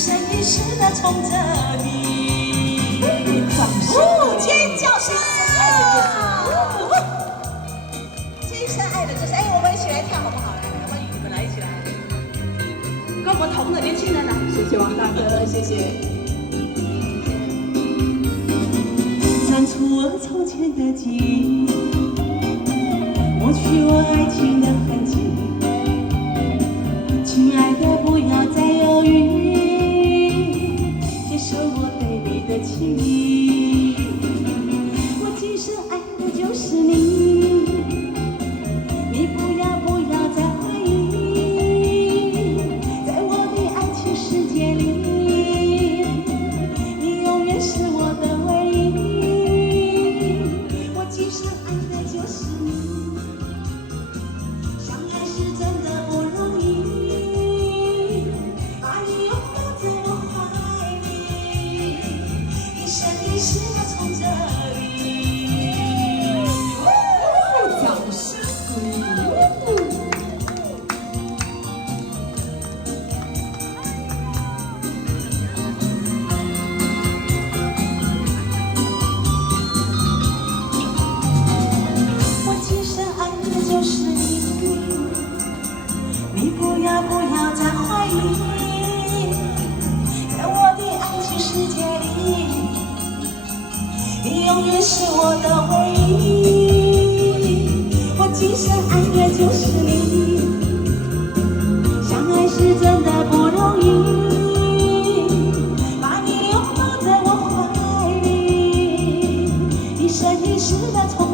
生一世的宠着你。掌声，尖叫声！这一生爱的就是我们一起来跳好不好？来，我们你们来一起来，跟我们同的年轻人来，谢谢王大哥，谢谢。删除我从前的记忆，抹去我爱情的痕迹。亲爱的，不要再犹豫，接受我对你的情谊。我今生爱的就是你，你不要再怀疑，在我的爱情世界里，你永远是我的唯一。我今生爱的就是你，相爱是真的不容易，把你拥抱在我怀里，一生一世的宠着你。掌声。我今生爱的就是你，你不要再怀疑，在我的爱情世界里，你永远是我的唯一。我今生爱的就是你，相爱是真的不容易，把你拥抱在我怀里，一生一世的宠。